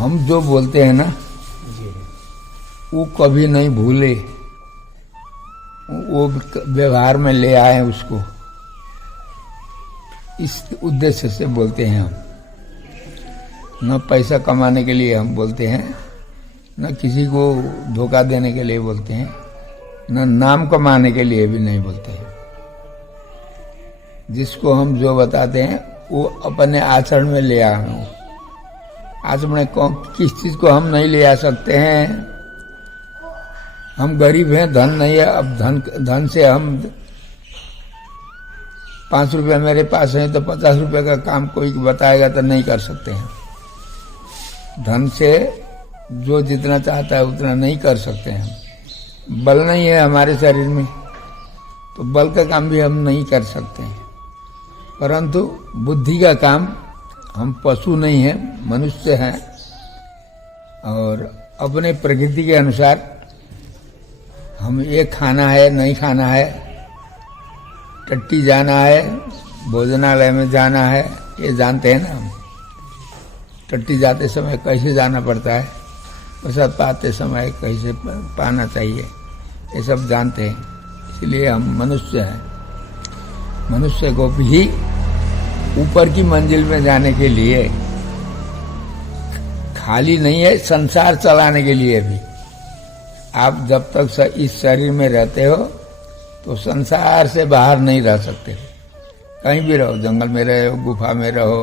हम जो बोलते हैं ना वो कभी नहीं भूले, वो व्यवहार में ले आए उसको, इस उद्देश्य से बोलते हैं हम। न पैसा कमाने के लिए हम बोलते हैं, न किसी को धोखा देने के लिए बोलते हैं, न नाम कमाने के लिए भी नहीं बोलते हैं। जिसको हम जो बताते हैं वो अपने आचरण में ले आए हैं। आचरण में किस चीज को हम नहीं ले आ सकते हैं? हम गरीब हैं, धन नहीं है। अब धन से हम 5 रुपया मेरे पास है तो 50 रुपये का काम कोई बताएगा तो नहीं कर सकते हैं। धन से जो जितना चाहता है उतना नहीं कर सकते हैं। बल नहीं है हमारे शरीर में तो बल का काम भी हम नहीं कर सकते हैं। परंतु बुद्धि का काम, हम पशु नहीं हैं, मनुष्य हैं, और अपने प्रकृति के अनुसार हम ये खाना है नहीं खाना है, टट्टी जाना है, भोजनालय में जाना है, ये जानते हैं ना हम। टट्टी जाते समय कैसे जाना पड़ता है, प्रसाद पाते समय कैसे पाना चाहिए, ये सब जानते हैं। इसलिए हम मनुष्य हैं। मनुष्य को भी ऊपर की मंजिल में जाने के लिए खाली नहीं है, संसार चलाने के लिए भी। आप जब तक इस शरीर में रहते हो तो संसार से बाहर नहीं रह सकते। कहीं भी रहो, जंगल में रहो, गुफा में रहो,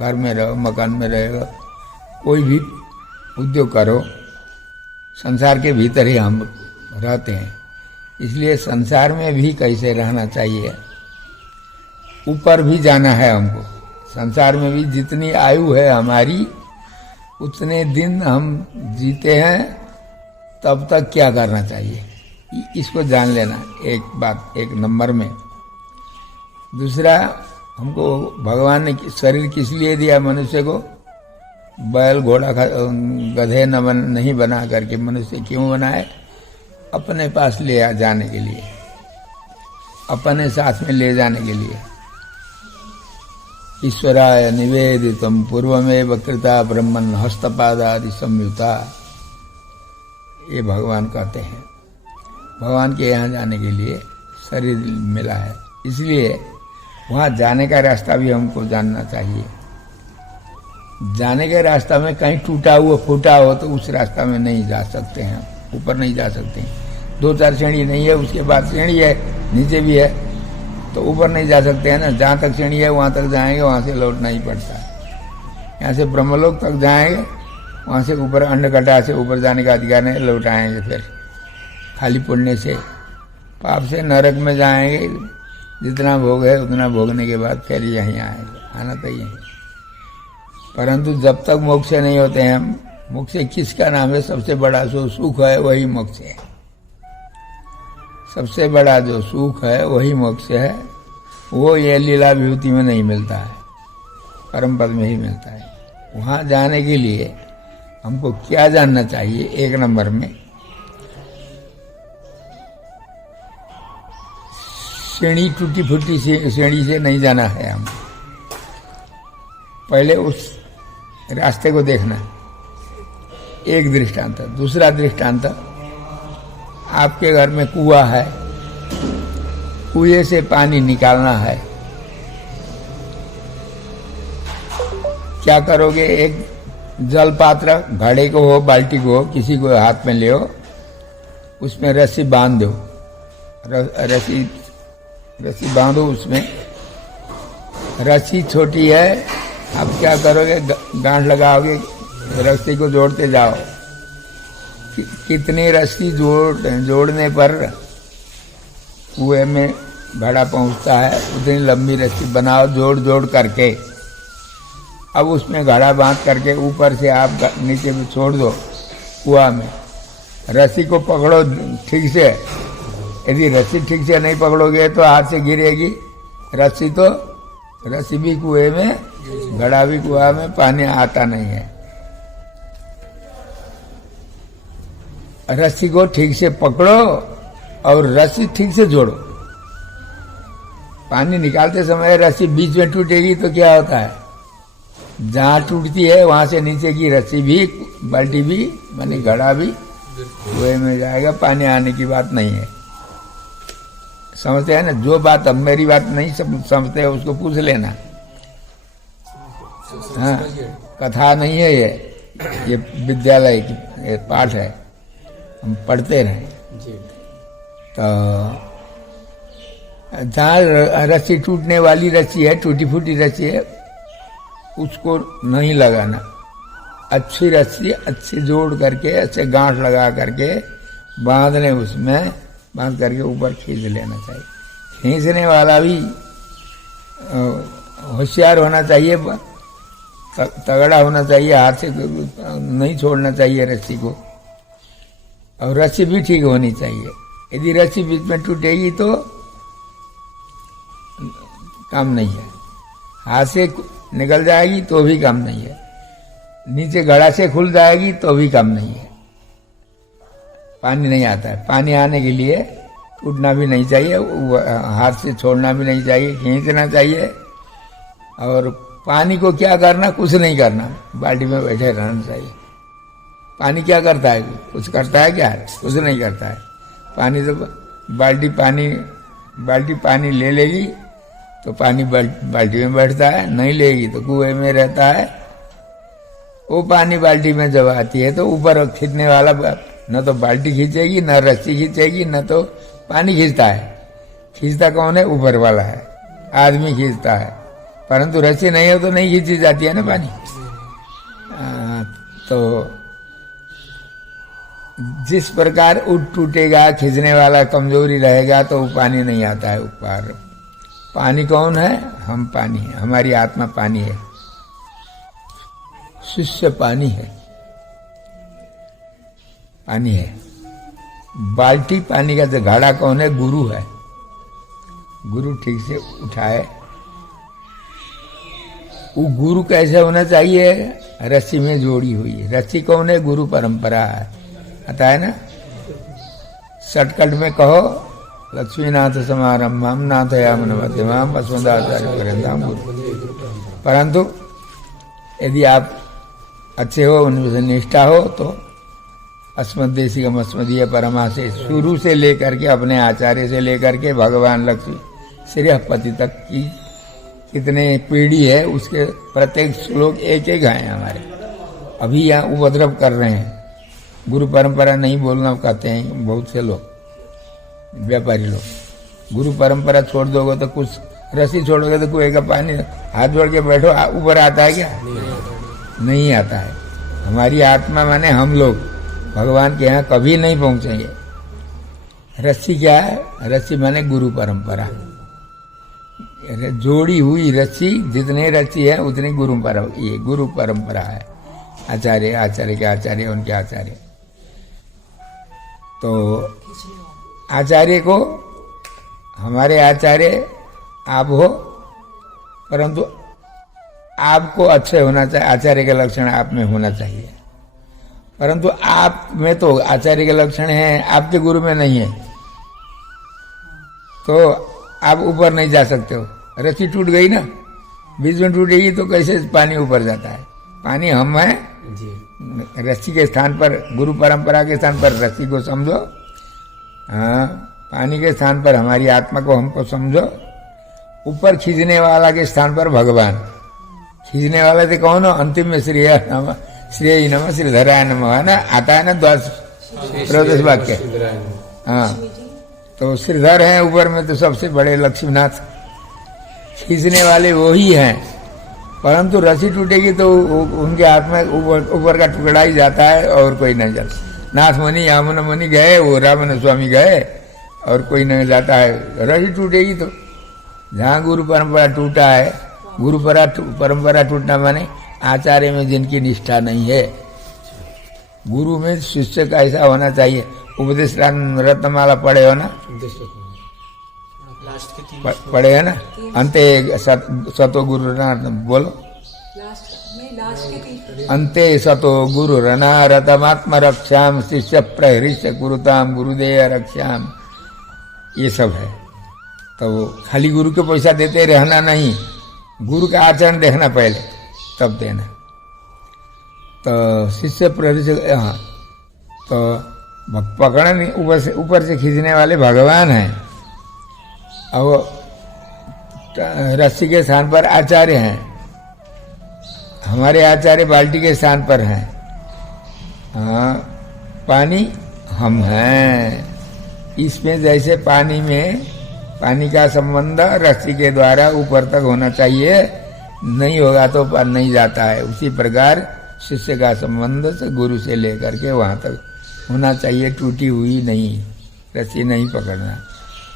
घर में रहो, मकान में रहो, कोई भी उद्योग करो, संसार के भीतर ही हम रहते हैं। इसलिए संसार में भी कैसे रहना चाहिए, ऊपर भी जाना है हमको। संसार में भी जितनी आयु है हमारी उतने दिन हम जीते हैं, तब तक क्या करना चाहिए इसको जान लेना, एक बात, एक नंबर में। दूसरा, हमको भगवान ने शरीर किस लिए दिया मनुष्य को? बैल घोड़ा गधे नहीं बना करके मनुष्य क्यों बनाए? अपने पास ले जाने के लिए, अपने साथ में ले जाने के लिए। ईश्वराय निवेदितम पूर्वमेव कृता ब्रह्मन् हस्तपादादि संयुता, ये भगवान कहते हैं। भगवान के यहाँ जाने के लिए शरीर मिला है, इसलिए वहाँ जाने का रास्ता भी हमको जानना चाहिए। जाने के रास्ता में कहीं टूटा हुआ फूटा हो तो उस रास्ता में नहीं जा सकते हैं, ऊपर नहीं जा सकते हैं। 2-4 सीढ़ी नहीं है, उसके बाद सीढ़ी है, नीचे भी है, तो ऊपर नहीं जा सकते हैं ना। जहाँ तक सीढ़ी है वहाँ तक जाएंगे, वहाँ से लौटना ही पड़ता है। यहाँ से ब्रह्मलोक तक जाएंगे, वहाँ से ऊपर अंडकटा से ऊपर जाने का अधिकार नहीं, लौट आएंगे फिर खाली पुण्य से। पाप से नरक में जाएंगे, जितना भोग है उतना भोगने के बाद फिर यहीं आएंगे, आना तो यहीं। परंतु जब तक मोक्ष नहीं होते हैं हम, मोक्ष किसका नाम है? सबसे बड़ा जो सुख है वही मोक्ष है। सबसे बड़ा जो सुख है वही मोक्ष है। वो ये लीला विभूति में नहीं मिलता है, परम पद में ही मिलता है। वहाँ जाने के लिए हमको क्या जानना चाहिए? एक नंबर में सीढ़ी टूटी फूटी सीढ़ी से नहीं जाना है। हम पहले उस रास्ते को देखना, एक दृष्टांत। दूसरा दृष्टांत, आपके घर में कुआं है, कुएं से पानी निकालना है, क्या करोगे? एक जल पात्र, घड़े को हो, बाल्टी को हो, किसी को हाथ में ले हो, उसमें रस्सी बांध दो, रस्सी बांधो उसमें। रस्सी छोटी है, आप क्या करोगे? गांठ लगाओगे, रस्सी को जोड़ते जाओ। कितनी रस्सी जोड़ने पर कुएं में घड़ा पहुंचता है, उतनी लंबी रस्सी बनाओ जोड़ करके। अब उसमें घड़ा बांध करके ऊपर से आप नीचे में छोड़ दो कुआं में। रस्सी को पकड़ो ठीक से। यदि रस्सी ठीक से नहीं पकड़ोगे तो हाथ से गिरेगी रस्सी, तो रस्सी भी कुएं में, घड़ा भी कुआं में, पानी आता नहीं है। रस्सी को ठीक से पकड़ो और रस्सी ठीक से जोड़ो। पानी निकालते समय रस्सी बीच में टूटेगी तो क्या होता है? जहाँ टूटती है वहां से नीचे की रस्सी भी, बाल्टी भी, माने घड़ा भी कुएं में जाएगा। पानी आने की बात नहीं है। समझते हैं ना? जो बात अब मेरी बात नहीं समझते हैं उसको पूछ लेना। हाँ, कथा नहीं है ये विद्यालय की ये पाठ है, हम पढ़ते रहे। तो जहाँ रस्सी टूटने वाली रस्सी है, टूटी फूटी रस्सी है, उसको नहीं लगाना। अच्छी रस्सी अच्छी जोड़ करके, अच्छे गांठ लगा करके बांधने, उसमें बांध करके ऊपर खींच लेना चाहिए। खींचने वाला भी होशियार होना चाहिए, तगड़ा होना चाहिए, हाथ से नहीं छोड़ना चाहिए रस्सी को। और रस्सी भी ठीक होनी चाहिए। यदि रस्सी बीच में टूटेगी तो काम नहीं है। हाथ से निकल जाएगी तो भी काम नहीं है। नीचे घड़ा से खुल जाएगी तो भी काम नहीं है। पानी नहीं आता है। पानी आने के लिए टूटना भी नहीं चाहिए, हाथ से छोड़ना भी नहीं चाहिए, खींचना चाहिए। और पानी को क्या करना? कुछ नहीं करना, बाल्टी में बैठे रहना चाहिए। पानी क्या करता है? कुछ करता है क्या? कुछ नहीं करता है। पानी तो बाल्टी पानी ले लेगी तो पानी बाल्टी में बैठता है, नहीं लेगी तो कुएं में रहता है। वो पानी बाल्टी में जब आती है तो ऊपर खींचने वाला न तो बाल्टी खींचेगी, न रस्सी खींचेगी, न तो पानी खींचता है। खींचता कौन है? ऊपर वाला है, आदमी खींचता है। परंतु रस्सी नहीं हो तो नहीं खींची जाती है ना पानी। तो जिस प्रकार उठ टूटेगा, खींचने वाला कमजोरी रहेगा तो वो पानी नहीं आता है ऊपर। पानी कौन है? हम पानी है, हमारी आत्मा पानी है, शिष्य पानी है, पानी है। बाल्टी पानी का जो घड़ा कौन है? गुरु है। गुरु ठीक से उठाए। वो गुरु कैसे होना चाहिए? रस्सी में जोड़ी हुई। रस्सी कौन है? गुरु परंपरा है, आता है ना। शॉर्टकट में कहो, लक्ष्मीनाथ समारंभम नाथयामन मध्यमाम वसुंधराचार्य पर्यंतम गुरु। परंतु यदि आप अच्छे हो, उनमें से निष्ठा हो, तो अस्मद्देशिकम अस्मदीय परमा से शुरू से लेकर के, अपने आचार्य से लेकर के भगवान लक्ष्मी श्रेयपति तक की कितने पीढ़ी है, उसके प्रत्येक श्लोक एक एक हैं हमारे। अभी यहाँ उपद्रव कर रहे हैं, गुरु परंपरा नहीं बोलना कहते हैं बहुत से लोग, व्यापारी लोग। गुरु परंपरा छोड़ दोगे तो कुछ, रस्सी छोड़ोगे तो कुएं का पानी हाथ जोड़ के बैठो, ऊपर आता है क्या? नहीं आता है। हमारी आत्मा माने हम लोग भगवान के यहाँ कभी नहीं पहुंचेंगे। रस्सी क्या है? रस्सी माने गुरु परंपरा, जोड़ी हुई रस्सी। जितने रस्सी है उतनी गुरु परंपरा है। आचार्य के आचार्य, उनके आचार्य। तो आचार्य को, हमारे आचार्य आप हो, परंतु आपको अच्छे होना चाहिए। आचार्य के लक्षण आप में होना चाहिए, परंतु आप में तो आचार्य के लक्षण हैं, आपके गुरु में नहीं है, तो आप ऊपर नहीं जा सकते हो। रस्सी टूट गई ना, बीच में टूटेगी तो कैसे पानी ऊपर जाता है? पानी हम है रस्सी के स्थान पर, गुरु परंपरा के स्थान पर रस्सी को समझो। हाँ, पानी के स्थान पर हमारी आत्मा को, हमको समझो। ऊपर खींचने वाला के स्थान पर भगवान। खींचने वाला तो कौन हो? अंतिम में श्रेय नमः श्रीधराय नमः, है ना, आता है ना द्वादश वाक्य। हाँ, तो श्रीधर हैं ऊपर में, तो सबसे बड़े लक्ष्मीनाथ। खींचने वाले वो ही हैं, परंतु रस्सी टूटेगी तो उनके हाथ में ऊपर का टुकड़ा ही जाता है और कोई नहीं जाता। नाथ मुनि, यामुन मुनि गए, वो रामन स्वामी गए, और कोई नहीं जाता है। रस्सी टूटेगी तो जहाँ गुरु परंपरा टूटा है, गुरु परंपरा टूटना माने आचार्य में जिनकी निष्ठा नहीं है। गुरु में शिष्य का ऐसा होना चाहिए। उपदेश रत्नमाला पढ़े हो ना? पढ़े है ना? अंते सतो गुरु बोलो, अंते सतो गुरु रतमात्म रक्षाम शिष्य प्रहृष्य गुरुताम गुरुदेय रक्षाम, ये सब है। तो खाली गुरु के पैसा देते रहना नहीं, गुरु का आचरण देखना पहले। तब देना। तो शिष्य प्रहरी से, हाँ, तो पकड़ने ऊपर से खींचने वाले भगवान हैं, और रस्सी के स्थान पर आचार्य हैं। हमारे आचार्य बाल्टी के स्थान पर हैं। हाँ, पानी हम हैं। इसमें जैसे पानी में पानी का संबंध रस्सी के द्वारा ऊपर तक होना चाहिए, नहीं होगा तो पर नहीं जाता है। उसी प्रकार शिष्य का संबंध गुरु से लेकर के वहां तक होना चाहिए, टूटी हुई नहीं, रस्सी नहीं पकड़ना।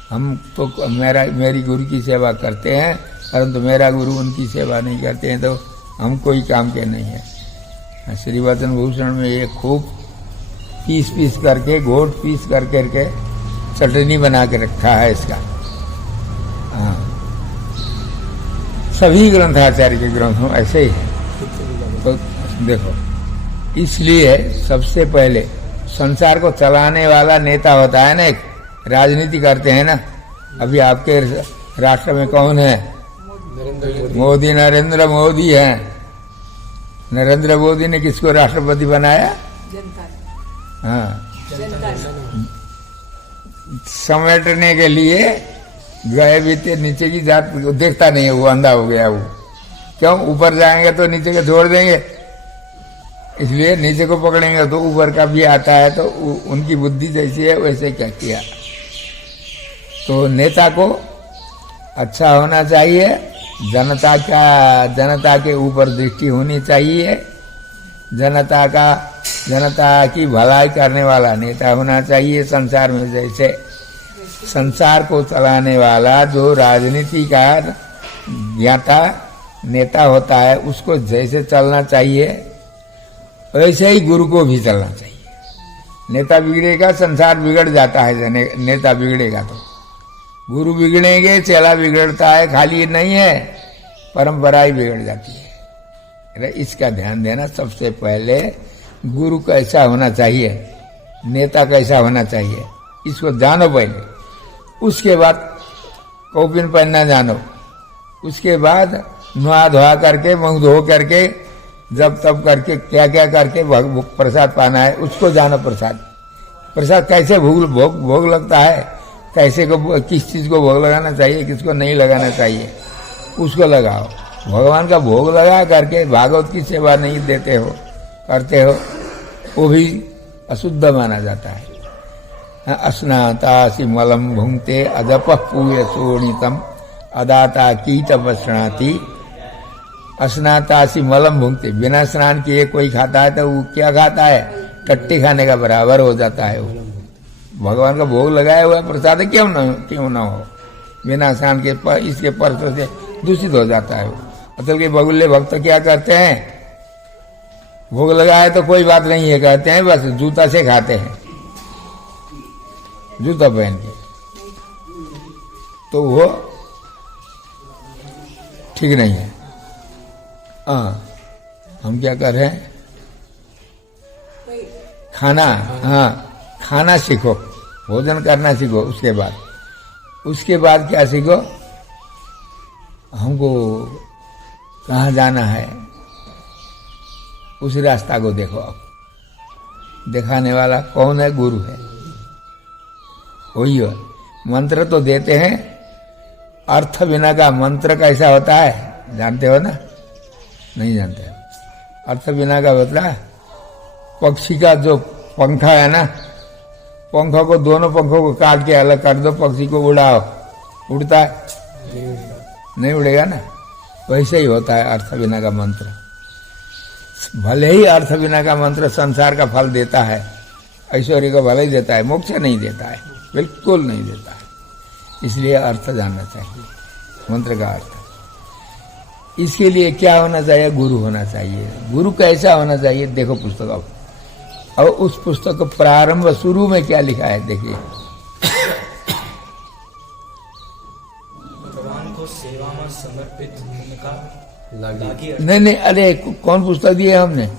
हम तो मेरी गुरु की सेवा करते हैं, परंतु मेरा गुरु उनकी सेवा नहीं करते हैं, तो हम कोई काम के नहीं है। श्री वचन भूषण में ये खूब पीस करके, घोट पीस करके चटनी बना के रखा है इसका। हाँ, सभी ग्रंथाचार्य के ग्रंथों ऐसे ही है। तो देखो, इसलिए सबसे पहले संसार को चलाने वाला नेता होता है ना, एक राजनीति करते हैं ना। अभी आपके राष्ट्र में कौन है? मोदी, नरेंद्र मोदी है। नरेंद्र मोदी ने किसको राष्ट्रपति बनाया? जनता। हाँ, समेटने के लिए गए भी थे, नीचे की जात देखता नहीं है, वो अंधा हो गया। वो क्यों? ऊपर जाएंगे तो नीचे को छोड़ देंगे, इसलिए नीचे को पकड़ेंगे तो ऊपर का भी आता है। तो उनकी बुद्धि जैसी है वैसे क्या किया। तो नेता को अच्छा होना चाहिए, जनता के ऊपर दृष्टि होनी चाहिए, जनता की भलाई करने वाला नेता होना चाहिए। संसार में जैसे संसार को चलाने वाला जो राजनीति का ज्ञाता नेता होता है, उसको जैसे चलना चाहिए वैसे ही गुरु को भी चलना चाहिए। नेता बिगड़ेगा, संसार बिगड़ जाता है। नेता बिगड़ेगा तो गुरु बिगड़ेंगे, चेला बिगड़ता है, खाली नहीं है, परंपरा ही बिगड़ जाती है। इसका ध्यान देना। सबसे पहले गुरु कैसा होना चाहिए, नेता कैसा होना चाहिए, इसको जानो पहले। उसके बाद कौपिन पहनना जानो, उसके बाद नहा धोआ करके, मुंह धो करके, जब तब करके, क्या क्या करके प्रसाद पाना है, उसको जानो। प्रसाद कैसे भोग लगता है, कैसे को, किस चीज को भोग लगाना चाहिए, किसको नहीं लगाना चाहिए, उसको लगाओ। भगवान का भोग लगा करके भागवत की सेवा नहीं देते हो, करते हो, वो भी अशुद्ध माना जाता है। अस्नातासि मलम भुंगते अदपः पूय शोणितम अदाता कीट वस्नाति। स्नातासी मलम भूंगते, बिना स्नान किए कोई खाता है तो वो क्या खाता है? टट्टी खाने का बराबर हो जाता है। वो भगवान का भोग लगाया हुआ प्रसाद क्यों ना हो, बिना स्नान के इसके परसों से दूषित हो जाता है। वो असल के बगुल्ले भक्त क्या करते हैं? भोग लगाए तो कोई बात नहीं है, कहते हैं बस जूता से खाते हैं, जूता पहन के, तो वो ठीक नहीं है। हम क्या कर रहे हैं? खाना, हाँ, खाना सीखो, भोजन करना सीखो। उसके बाद क्या सीखो? हमको कहाँ जाना है, उस रास्ता को देखो। अब दिखाने वाला कौन है? गुरु है। वही है। मंत्र तो देते हैं, अर्थ बिना का मंत्र कैसा होता है जानते हो ना? नहीं जानते। अर्थ बिना का मतलब पक्षी का जो पंखा है ना, पंखों को, दोनों पंखों को काट के अलग कर दो, पक्षी को उड़ाओ, उड़ता है? नहीं उड़ेगा ना। वैसे ही होता है अर्थ बिना का मंत्र। भले ही अर्थ बिना का मंत्र संसार का फल देता है, ऐश्वर्य को भले ही देता है, मोक्ष नहीं देता है, बिल्कुल नहीं देता है। इसलिए अर्थ जानना चाहिए, मंत्र का अर्थ। इसके लिए क्या होना चाहिए? गुरु होना चाहिए। गुरु कैसा होना चाहिए? देखो पुस्तक। अब उस पुस्तक का प्रारंभ, शुरू में क्या लिखा है देखिए। भगवान को सेवा में समर्पित होने का नहीं, अरे कौन पुस्तक दी है हमने?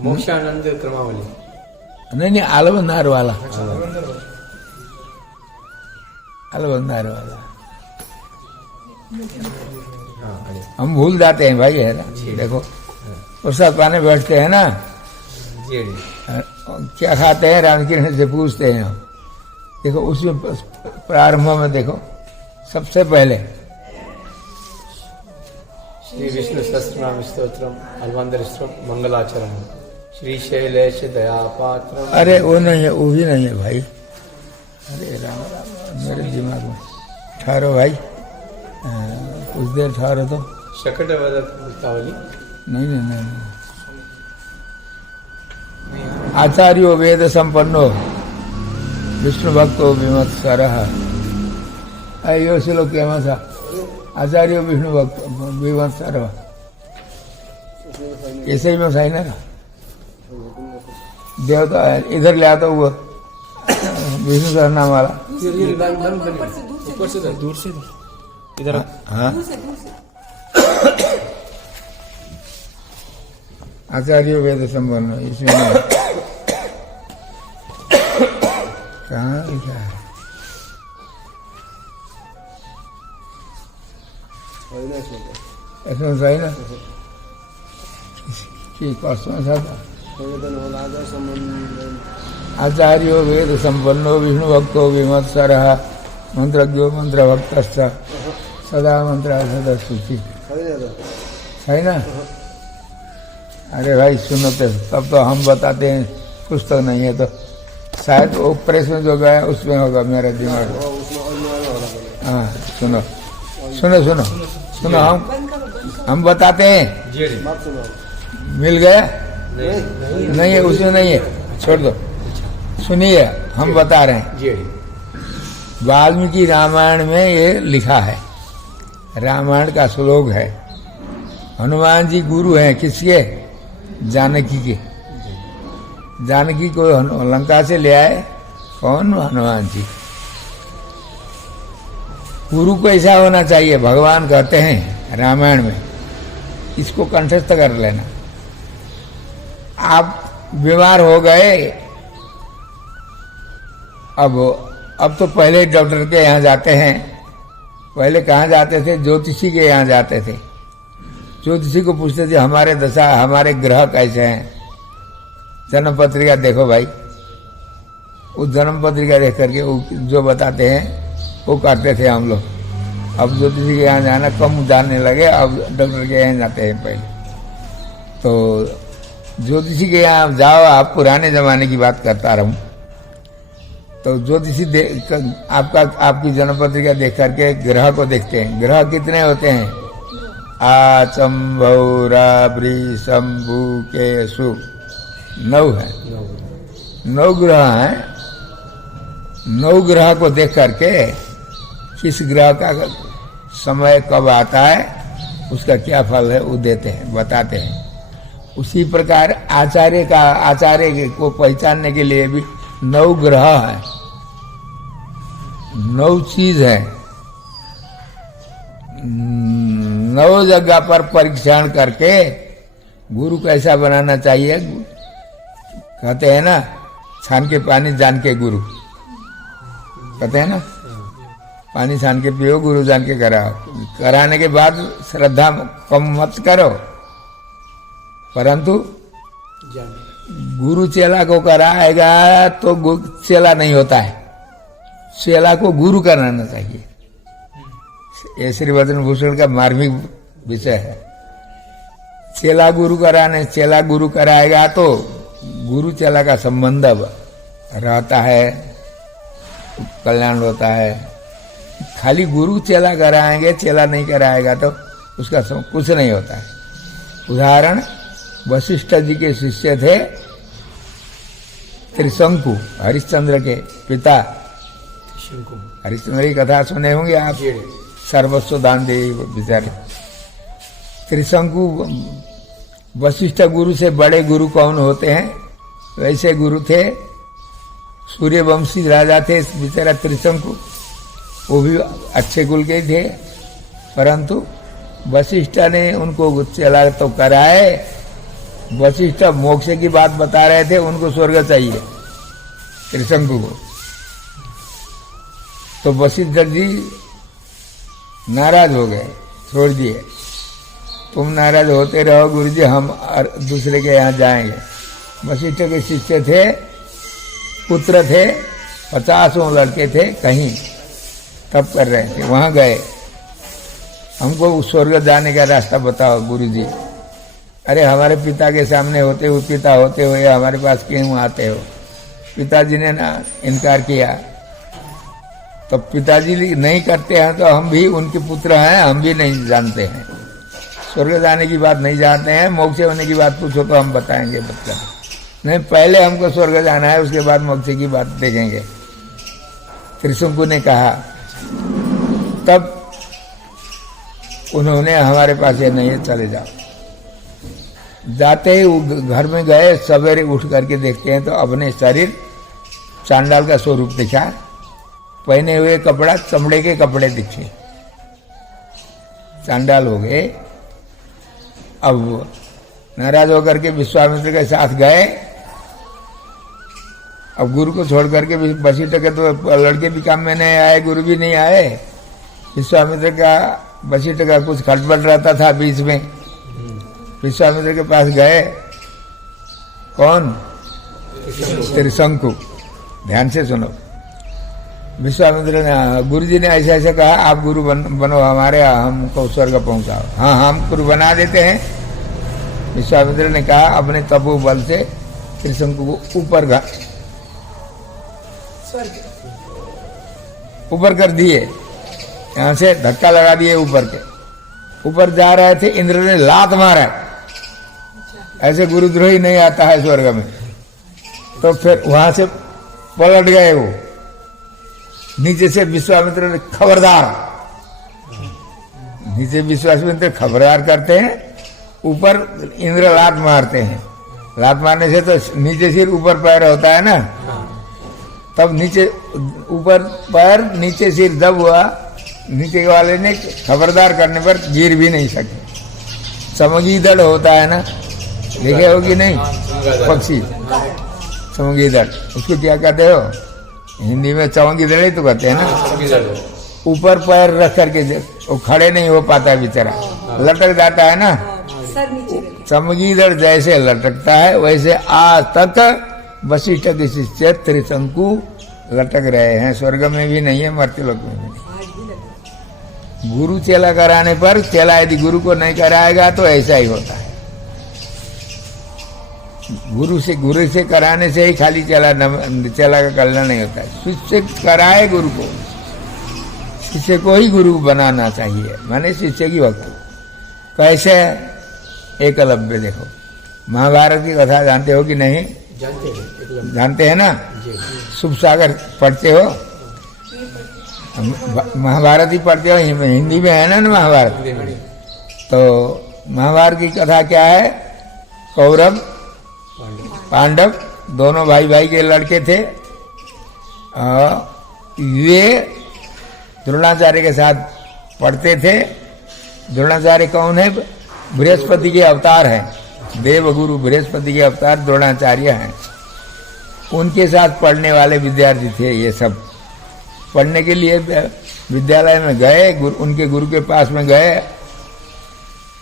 मोक्षानंद क्रमावली। नहीं, आलबंदार वाला, आलबंदार वाला। हाँ अरे हम भूल जाते हैं भाई, है ना। देखो प्रसाद पाने बैठते हैं ना, जी जी क्या खाते हैं, रामकृष्ण से पूछते हैं हम। देखो उसमें प्रारंभ में देखो सबसे पहले श्री विष्णु सहस्रनाम स्तोत्रम अलवंदरिष्टम मंगलाचरण श्री शैलेश दया पात्रम। अरे वो नहीं है, वो भी नहीं है भाई। अरे राम राम मेरे दिमाग में। ठहरो भाई, कुछ देर ठहरो तो। शकट वदतावली नहीं नहीं नहीं, नहीं। आचार्यो वेद संपन्नो विष्णु भक्तो विमत्सरः। यो श्लोक केमा था? आचार्यो विष्णु भक्त विमत्सरः, ऐसे ही में था ना। देवता इधर ले आता हुआ विष्णु सहस्रनाम वाला। ऊपर से दूर से इधर। हाँ आचार्य वेद संपन्न, इसमें कहाँ लिखा है? ऐसा सही ना कि कौन सा था? आचार्यो वेद संपन्नो विष्णु भक्तो विमत्सरः मंत्रज्ञो मंत्र भक्त सदा मंत्र सदस्यि। है ना? अरे भाई सुनो तो, तब तो हम बताते हैं, पुस्तक नहीं है तो शायद वो प्रेस में जो गया उसमें होगा मेरा दिमाग। हाँ सुनो सुनो सुनो सुनो, हम बताते हैं। जी जी मिल गया? नहीं है, उसमें नहीं है, छोड़ दो। सुनिए हम बता रहे हैं। जी वाल्मीकि रामायण में ये लिखा है, रामायण का श्लोक है। हनुमान जी गुरु हैं किसके? जानकी के। जानकी को लंका से ले आए कौन? हनुमान जी। गुरु को ऐसा होना चाहिए, भगवान कहते हैं रामायण में। इसको कंठस्थ कर लेना। आप बीमार हो गए, अब तो पहले डॉक्टर के यहाँ जाते हैं। पहले कहाँ जाते थे? ज्योतिषी के यहाँ जाते थे। ज्योतिषी को पूछते थे हमारे दशा, हमारे ग्रह कैसे हैं। जन्म पत्रिका देखो भाई, उस जन्म पत्रिका देख करके वो जो बताते हैं वो करते थे हम लोग। अब ज्योतिषी के यहाँ जाना कम जानने लगे, अब डॉक्टर के यहाँ जाते हैं पहले। तो ज्योतिषी के यहाँ जाओ, आप पुराने जमाने की बात करता रहूं। तो ज्योतिषी आपकी जन्म पत्रिका देख करके ग्रह को देखते हैं। ग्रह कितने होते हैं? आचम्भौ राबरी शंभु केशु, 9 है। 9 ग्रह हैं। 9 ग्रह को देख करके किस ग्रह का समय कब आता है, उसका क्या फल है, वो देते हैं, बताते हैं। उसी प्रकार आचार्य को पहचानने के लिए भी 9 ग्रह है, 9 चीज है। 9 जगह पर परीक्षण करके गुरु कैसा बनाना चाहिए। कहते हैं ना, छान के पानी जान के गुरु, कहते हैं ना, पानी छान के पियो गुरु जान के कराओ। कराने के बाद श्रद्धा कम मत करो, परंतु गुरु चेला को कराएगा तो चेला नहीं होता है, चेला को गुरु कराना चाहिए। ये श्री भूषण का मार्मिक विषय है। चेला गुरु कराएगा तो गुरु चेला का संबंध रहता है, कल्याण होता है। खाली गुरु चेला कराएंगे, चेला नहीं कराएगा तो उसका कुछ नहीं होता है। उदाहरण, वशिष्ठ जी के शिष्य थे त्रिशंकु, हरिश्चंद्र के पिता। हरिश्चंद्र की कथा सुने होंगे आप, सर्वस्व दान दे बेचारे। त्रिशंकु वशिष्ठ गुरु से बड़े गुरु कौन होते हैं? वैसे गुरु थे, सूर्यवंशी राजा थे बेचारा त्रिशंकु। वो भी अच्छे कुल के थे, परंतु वशिष्ठ ने उनको चला तो कराए। वशिष्ठ मोक्ष की बात बता रहे थे, उनको स्वर्ग चाहिए त्रिशंकु को। तो वशिष्ठ जी नाराज हो गए, छोड़ दिए। तुम नाराज होते रहो गुरुजी, हम दूसरे के यहाँ जाएंगे। वशिष्ठ के शिष्य थे, पुत्र थे, 50 लड़के थे, कहीं तप कर रहे थे, वहां गए। हमको स्वर्ग जाने का रास्ता बताओ गुरुजी। अरे हमारे पिता के सामने होते हुए, पिता होते हुए हमारे पास क्यों आते हो? पिताजी ने ना इनकार किया। तो पिताजी नहीं करते हैं तो हम भी उनके पुत्र हैं, हम भी नहीं जानते हैं। स्वर्ग जाने की बात नहीं जानते हैं, मोक्ष होने की बात पूछो तो हम बताएंगे। बच्चा नहीं, पहले हमको स्वर्ग जाना है, उसके बाद मोक्ष की बात देखेंगे। त्रिशंकु ने कहा। तब उन्होंने हमारे पास ये नहीं है, चले जाओ। जाते ही वो घर में गए, सवेरे उठ करके देखते हैं तो अपने शरीर चांडाल का स्वरूप दिखा, पहने हुए कपड़ा चमड़े के कपड़े दिखे, चांडाल हो गए। अब नाराज होकर के विश्वामित्र के साथ गए। अब गुरु को छोड़ करके वशिष्ठ के तो लड़के भी काम में नहीं आए, गुरु भी नहीं आए। विश्वामित्र का वशिष्ठ का कुछ खटपट रहता था बीच में। विश्वामित्र के पास गए। कौन? त्रिशंकु। ध्यान से सुनो। विश्वामित्र ने, गुरुजी ने ऐसे ऐसे कहा, आप गुरु बनो हमारे, हमको स्वर्ग पहुंचाओ। हाँ, हम गुरु बना देते हैं। विश्वामित्र ने कहा, अपने तपो बल से त्रिशंकु को ऊपर कर दिए, यहां से धक्का लगा दिए ऊपर के। ऊपर जा रहे थे, इंद्र ने लात मारा। ऐसे गुरुद्रोही नहीं आता है स्वर्ग में। तो फिर वहां से पलट गए वो। नीचे से विश्वामित्र ने, खबरदार। नीचे विश्वामित्र खबरदार करते हैं, ऊपर इंद्र लात मारते हैं। लात मारने से तो नीचे सिर ऊपर पैर होता है ना, तब नीचे ऊपर पैर नीचे सिर दब हुआ। नीचे वाले ने खबरदार करने पर गिर भी नहीं सके। चमगीदड़ होता है ना, देखे हो कि नहीं? पक्षी चमगीदड़, उसको क्या कहते हो हिंदी में? चमगीदड़ ही तो कहते हैं ना। ऊपर पैर रख करके वो खड़े नहीं हो पाता है बेचारा, लटक जाता है ना। चमगीदड़ जैसे लटकता है, वैसे आज तक वशिष्ठ के शिष्य त्रिशंकु लटक रहे हैं। स्वर्ग में भी नहीं है, मर्त्यलोक में भी नहीं। गुरु चेला कराने पर, चेला यदि गुरु को नहीं कराएगा तो ऐसा ही होता है। गुरु से कराने से ही खाली चेला का कल्याण नहीं होता है। शिष्य कराए गुरु को, शिष्य को ही गुरु बनाना चाहिए, माने शिष्य की भक्ति। कैसे? एकलव्य देखो, महाभारत की कथा जानते हो कि नहीं? जानते हैं ना? शुभ सागर पढ़ते हो? महाभारत ही पढ़ते हो, हिंदी में है ना महाभारत। तो महाभारत की कथा क्या है? कौरव पांडव दोनों भाई भाई के लड़के थे। वे द्रोणाचार्य के साथ पढ़ते थे। द्रोणाचार्य कौन है? बृहस्पति के अवतार हैं। देवगुरु बृहस्पति के अवतार द्रोणाचार्य हैं। उनके साथ पढ़ने वाले विद्यार्थी थे ये सब। पढ़ने के लिए विद्यालय में गए, उनके गुरु के पास में गए।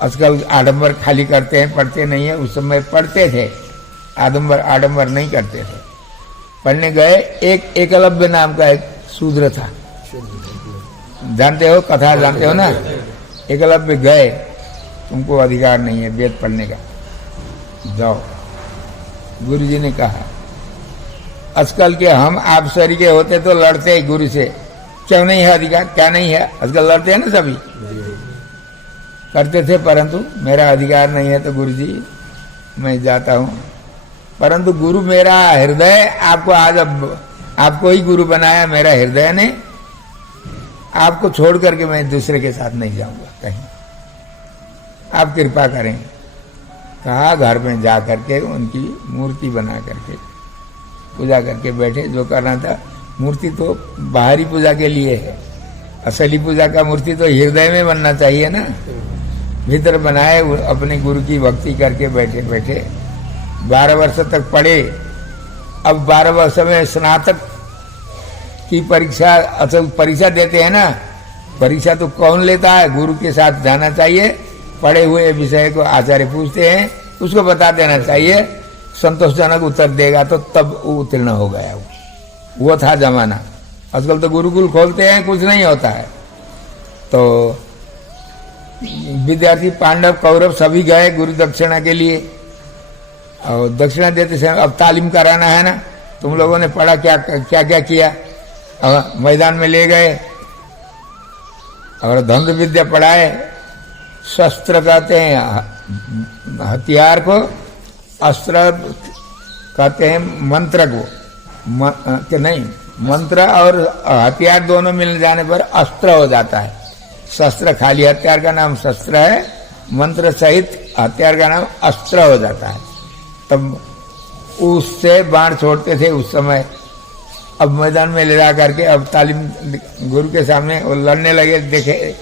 आजकल आडंबर खाली करते हैं, पढ़ते नहीं है। उस समय पढ़ते थे, आडंबर नहीं करते थे। पढ़ने गए। एक एकलव्य नाम का एक शूद्र था, जानते हो कथा? जानते हो ना? एकलव्य गए, तुमको अधिकार नहीं है वेद पढ़ने का, जाओ। गुरुजी ने कहा, आजकल के हम आप सरी के होते तो लड़ते ही गुरु से, क्यों नहीं है अधिकार? क्या नहीं है? आजकल लड़ते हैं ना सभी, करते थे, परंतु मेरा अधिकार नहीं है तो गुरुजी मैं जाता हूं। परंतु गुरु मेरा हृदय, आपको आज अब आपको ही गुरु बनाया मेरा हृदय ने, आपको छोड़ करके मैं दूसरे के साथ नहीं जाऊंगा कहीं, आप कृपा करें। कहा घर में जा करके उनकी मूर्ति बना करके पूजा करके बैठे। जो करना था, मूर्ति तो बाहरी पूजा के लिए है, असली पूजा का मूर्ति तो हृदय में बनना चाहिए ना। भीतर बनाए, अपने गुरु की भक्ति करके बैठे बैठे 12 वर्ष तक पढ़े। अब 12 वर्ष में स्नातक की परीक्षा, अच्छा परीक्षा देते हैं ना, परीक्षा तो कौन लेता है? गुरु के साथ जाना चाहिए, पढ़े हुए विषय को आचार्य पूछते हैं, उसको बता देना चाहिए, संतोषजनक उत्तर देगा तो तब वो उत्तीर्ण हो गया। वो था जमाना। आजकल तो गुरुकुल खोलते हैं, कुछ नहीं होता है। तो विद्यार्थी पांडव कौरव सभी गए गुरु दक्षिणा के लिए, और दक्षिणा देते समय अब तालीम कराना है ना, तुम लोगों ने पढ़ा क्या क्या क्या किया। मैदान में ले गए और धनुष विद्या पढ़ाए। शस्त्र कहते हैं हथियार को, अस्त्र कहते हैं मंत्र को, कि नहीं, मंत्र और हथियार दोनों मिल जाने पर अस्त्र हो जाता है। शस्त्र खाली हथियार का नाम शस्त्र है, मंत्र सहित हथियार का नाम अस्त्र हो जाता है। तब उससे बाण छोड़ते थे उस समय। अब मैदान में ले जा करके अब तालीम गुरु के सामने वो लड़ने लगे, देखे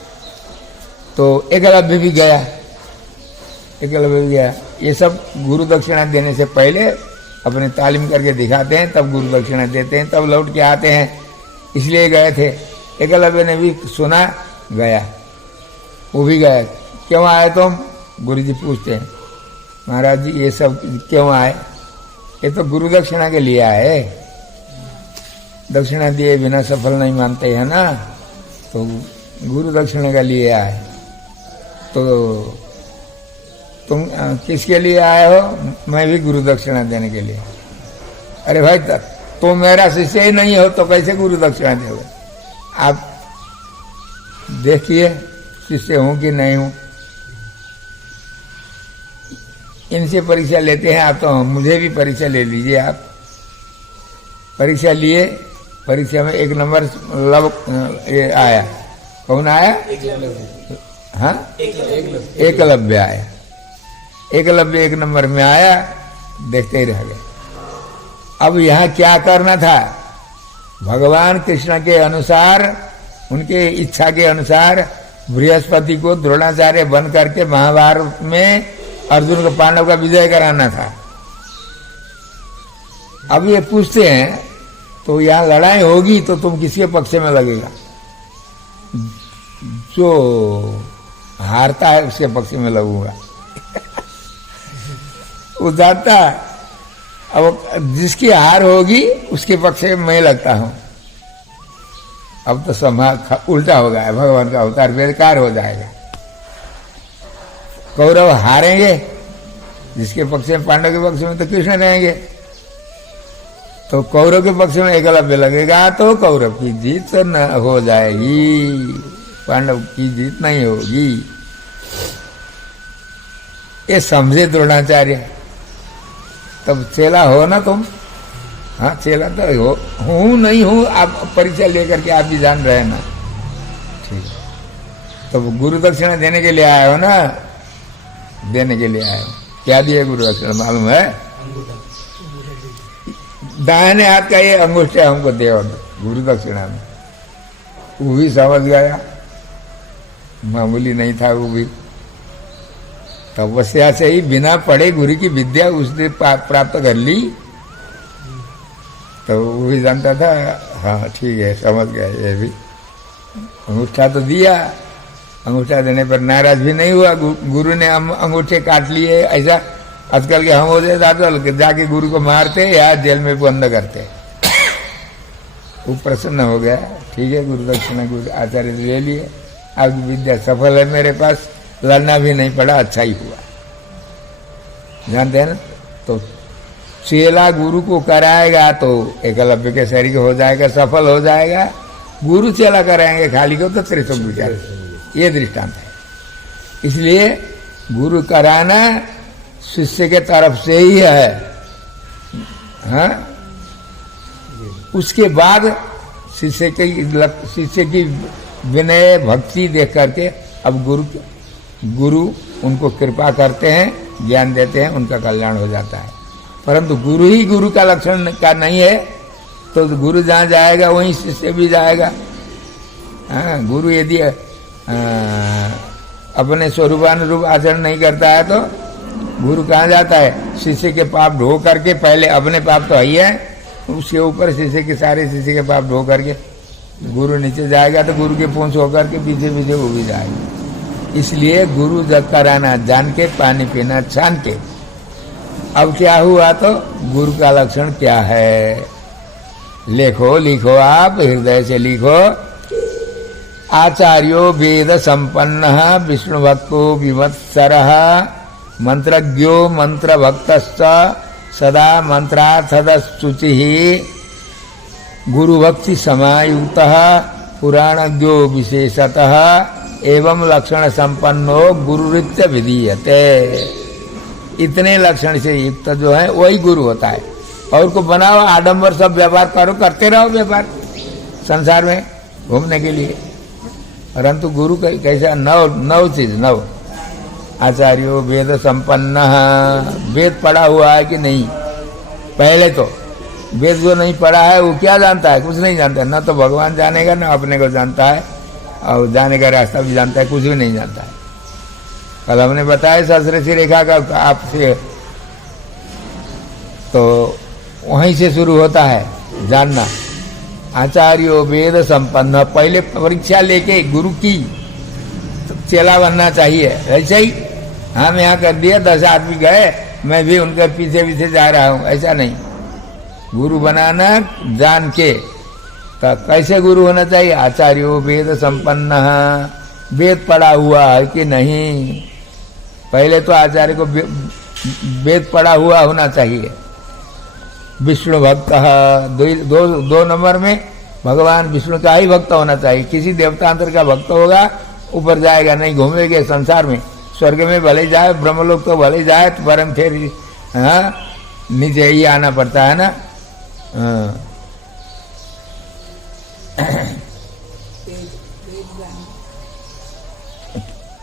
तो एकलव्य भी गया, एकलव्य भी गया। ये सब गुरु दक्षिणा देने से पहले अपने तालीम करके दिखाते हैं, तब गुरु दक्षिणा देते हैं, तब लौट के आते हैं। इसलिए गए थे। एकलव्य ने भी सुना, गया, वो भी गया। क्यों आए तुम? गुरु जी पूछते हैं, महाराज जी ये सब क्यों आए? ये तो गुरु दक्षिणा के लिए आए, दक्षिणा दिए बिना सफल नहीं मानते हैं ना, तो गुरु दक्षिणा के लिए आए। तो तुम किसके लिए आए हो? मैं भी गुरु दक्षिणा देने के लिए। अरे भाई तो मेरा शिष्य ही नहीं हो तो कैसे गुरु दक्षिणा दोगे? आप देखिए शिष्य हूं कि नहीं हूं। इनसे परीक्षा लेते हैं आप, तो मुझे भी परीक्षा ले लीजिए आप। परीक्षा लिए, परीक्षा में 1 नंबर ये आया। कौन आया? हाँ, एकलव्य आया। एकलव्य 1 नंबर में आया, देखते ही रह गए। अब यहाँ क्या करना था? भगवान कृष्ण के अनुसार, उनके इच्छा के अनुसार बृहस्पति को द्रोणाचार्य बन करके महाभारत में अर्जुन को पांडव का विजय कराना था। अब ये पूछते हैं तो यहाँ लड़ाई होगी तो तुम किसके पक्ष में लगेगा? जो हारता है उसके पक्ष में लगूंगा। वो जानता है, अब जिसकी हार होगी उसके पक्ष में मैं लगता हूं। अब तो समाज उल्टा हो गया है, भगवान का अवतार बेकार हो जाएगा। कौरव हारेंगे, जिसके पक्ष में, पांडव के पक्ष में तो कृष्ण रहेंगे, तो कौरव के पक्ष में एकलव्य लगेगा तो कौरव की जीत न हो जाएगी, पांडव की जीत नहीं होगी। ये समझे द्रोणाचार्य। तब चेला हो ना तुम? हाँ चेला तो हो, हूं नहीं हूं आप परीक्षा लेकर के आप भी जान रहे हैं ना। ठीक, तो गुरु दक्षिणा देने के लिए आए हो ना? देने के लिए आए हो। क्या दिए गुरु दक्षिणा मालूम है? दाहिने हाथ का ये अंगूठा हमको दे गुरु दक्षिणा में। वो भी समझ गया, मामूली नहीं था वो भी। तपस्या से ही बिना पढ़े गुरु की विद्या उसने प्राप्त कर ली। तो वो भी जानता था, हाँ ठीक है समझ गया। ये भी अंगूठा तो दिया, अंगूठा देने पर नाराज भी नहीं हुआ। गुरु ने हम अंगूठे काट लिए, ऐसा आजकल के हम हो जाए जाके गुरु को मारते या जेल में बंद करते। वो प्रसन्न हो गया, ठीक है गुरु दक्षिणा गुरु आचार्य ले लिए, आपकी विद्या सफल है मेरे पास, लड़ना भी नहीं पड़ा, अच्छा ही हुआ। जानते हैं ना? तो चेला गुरु को कराएगा तो एकलव्य के शरीर हो जाएगा, सफल हो जाएगा। गुरु चेला कराएंगे खाली को तो त्रिशुक विचार। ये दृष्टांत है। इसलिए गुरु कराना शिष्य के तरफ से ही है। हाँ? उसके बाद शिष्य की विनय भक्ति देख करके अब गुरु उनको कृपा करते हैं, ज्ञान देते हैं, उनका कल्याण हो जाता है। परंतु गुरु ही गुरु का लक्षण का नहीं है तो गुरु जहाँ जाएगा वहीं शिष्य भी जाएगा। हाँ, गुरु यदि अपने स्वरूपानुरूप आचरण नहीं करता है तो गुरु कहाँ जाता है? शिष्य के पाप ढो करके, पहले अपने पाप तो है ही है, उसके ऊपर शिष्य के सारे शिष्य के पाप ढो करके गुरु नीचे जाएगा तो गुरु के पूंछ होकर के पीछे पीछे वो भी जाएगा। इसलिए गुरु जग कराना जान के, पानी पीना छान के। अब क्या हुआ तो गुरु का लक्षण क्या है, लिखो लिखो, आप हृदय से लिखो। आचार्यो वेद संपन्न विष्णु भक्तो विवत्सर मंत्रज्ञो मंत्र भक्त सदा मंत्रार्थदुचि गुरु भक्ति समायुक्त पुराणज्ञो विशेषतः एवं लक्षण संपन्नो गुरुरित्य विधीयते। इतने लक्षण से युक्त जो है वही गुरु होता है। और को बनाओ आडंबर, सब व्यवहार करो, करते रहो व्यवहार संसार में घूमने के लिए, परंतु गुरु कैसा नव चीज नव। आचार्यो वेद संपन्न, वेद पढ़ा हुआ है कि नहीं? पहले तो वेद जो नहीं पढ़ा है वो क्या जानता है? कुछ नहीं जानता है। न तो भगवान जानेगा न अपने को जानता है, और जाने का रास्ता भी जानता है, कुछ भी नहीं जानता है। कल हमने बताया सहस्रशी रेखा का आपसे, तो वहीं से शुरू होता है जानना। आचार्यो वेद संपन्न, पहले परीक्षा लेके गुरु की चेला बनना चाहिए। ऐसा ही हम यहाँ कर दिया, 10 आदमी गए, मैं भी उनके पीछे पीछे जा रहा हूँ, ऐसा नहीं। गुरु बनाना जान के। तो कैसे गुरु होना चाहिए? आचार्यो वेद संपन्न, वेद पढ़ा हुआ है कि नहीं? पहले तो आचार्य को वेद पढ़ा हुआ होना चाहिए। विष्णु भक्त, दो नंबर में भगवान विष्णु का ही भक्त होना चाहिए। किसी देवतांतर का भक्त होगा ऊपर जाएगा नहीं, घूमेंगे संसार में। स्वर्ग में भले जाए, ब्रह्मलोक तो भले जाए, तो परम फिर नीचे ही आना पड़ता है ना।